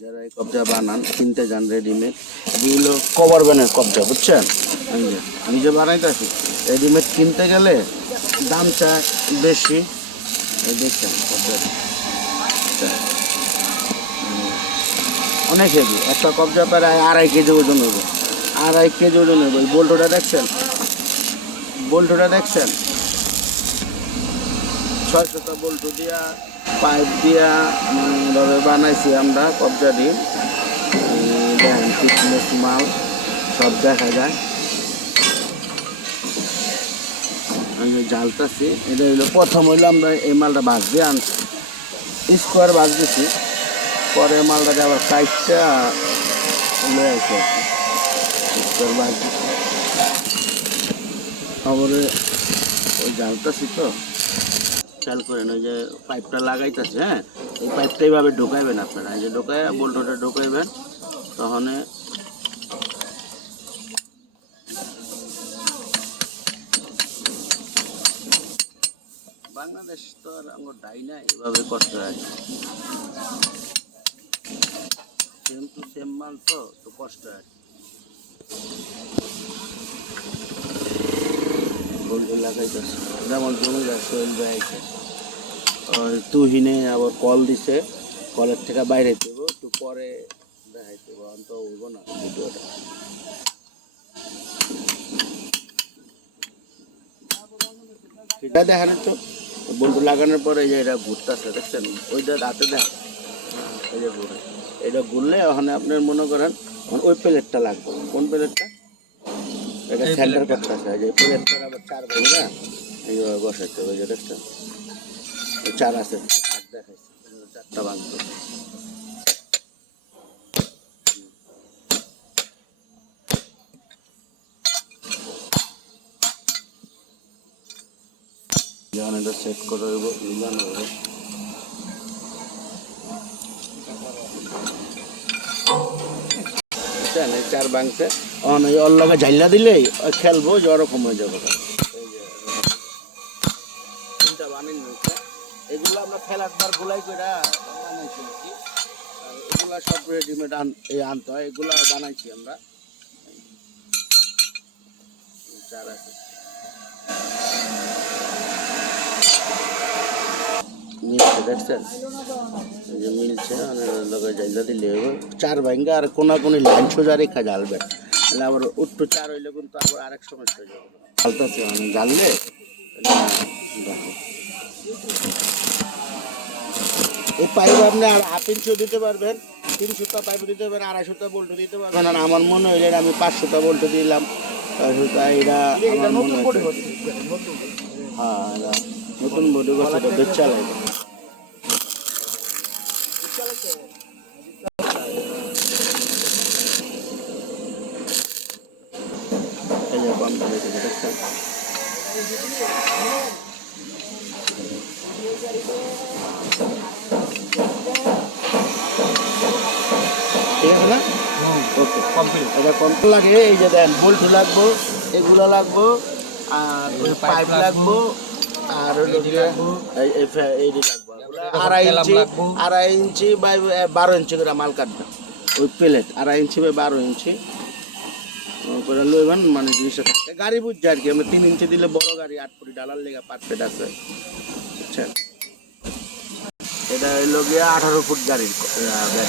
যারা এই কবজা বানান কিনতে যান রেডিমেড এগুলো কভার কবজা, বুঝছেন? নিজে রেডিমেড কিনতে গেলে দাম চায় বেশি। দেখছেন অনেক হেভি একটা কবজা প্রায় আড়াই কেজি ওজন হবে। আড়াই কেজি ওজন হবে। বোল্টোটা দেখছেন? বোল্টোটা দেখছেন? ছয়শটা বোল্টো দিয়া পাইপ দিয়া মানে ভাবে বানাইছি আমরা কবজা দিয়ে ফিটনেস মাল সব দেখা যায়। আমি জালটাছি এটা হইল প্রথম হইল আমরা এই মালটা বাঁচ দিয়ে আনছি স্কোয়ার বাঁচ দিছি। পরে মালটাকে আবার কাইটটা লয়ে আসে স্কোয়ার বাঁচ দিছি। তারপরে জালটাছি তো। খেয়াল করেন, ওই যে পাইপটা লাগাইতেছে হ্যাঁ? এই পাইপটা এইভাবে ঢোকাইবেন আপনারা। এই যে ঢোকায় বোল্টটা ঢোকাইবেন, তখন বাংলাদেশ তো আর আমার ডাই না এইভাবে করতে হয় সেম টু সেম মাল তো তো কষ্ট হয়। তুহিনে আবার কল দিছে, কলের থেকে বাইরে একটু পরে দেখাইতে অন্ত না ভিডিওটা। তো বল্টু লাগানোর পরে যে এটা ঘুরতেছে, দেখছেন? ওইটা রাতে দেখ, এই যে ঘুরে। এটা ঘুরলে ওখানে আপনার মনে করেন, ওই প্লেটটা লাগবে। কোন প্লেটটা? এটা সেন্টার করতে আছে? যে আবার চার ভাই না? এইভাবে বসাইতে হবে যে দেখছেন চার আছে। আর দেখাইছে। চারটা ভাঙতে এটা সেট করে দেবো মিলানো বুঝছেন এই চার বাংছে অন ওর লগে ঝাইলা দিলেই খেলব যে ওরকম হয়ে এগুলো আমরা খেলার বার গোলাই করে বানাইছি আর কি এগুলো সব রেডিমেড আনতে হয় এগুলা বানাইছি আমরা চার আছে মিলছে চার ভাঙ্গা আর কোনা লাইন সোজা রেখা জ্বালবে তাহলে আবার চার হইলে কিন্তু আবার আরেক সমস্যা হয়ে যাবে পাইপ আপনি আর হাফ দিতে পারবেন তিনশোটা পাইপ দিতে পারবেন আড়াইশোটা বল্ট দিতে পারবেন আর আমার মনে হইলে আমি পাঁচশোটা বল্ট দিলাম মনে হ্যাঁ নতুন বডি লাগে এই যে পাম্প হয়ে গেছে দেখছেন ঠিক আছে না ওকে কমপ্লিট এটা কত লাগে এই যে দেন বল্টু লাগবো এগুলো লাগবো আর পাইপ লাগবো আর। এই- লাগবো আড়াই ইঞ্চি আড়াই ইঞ্চি বাই বারো ইঞ্চি করে মাল কাটবে। ওই প্লেট আড়াই ইঞ্চি বাই বারো ইঞ্চি। করে লইবেন মানে জিনিসটা থাকে গাড়ি বুঝছে আর কি আমরা তিন ইঞ্চি দিলে বড় গাড়ি আট ফুটি ডালার লেগে পারফেক্ট আছে। আচ্ছা এটা হইল গিয়ে আঠারো ফুট গাড়ির ব্যাগ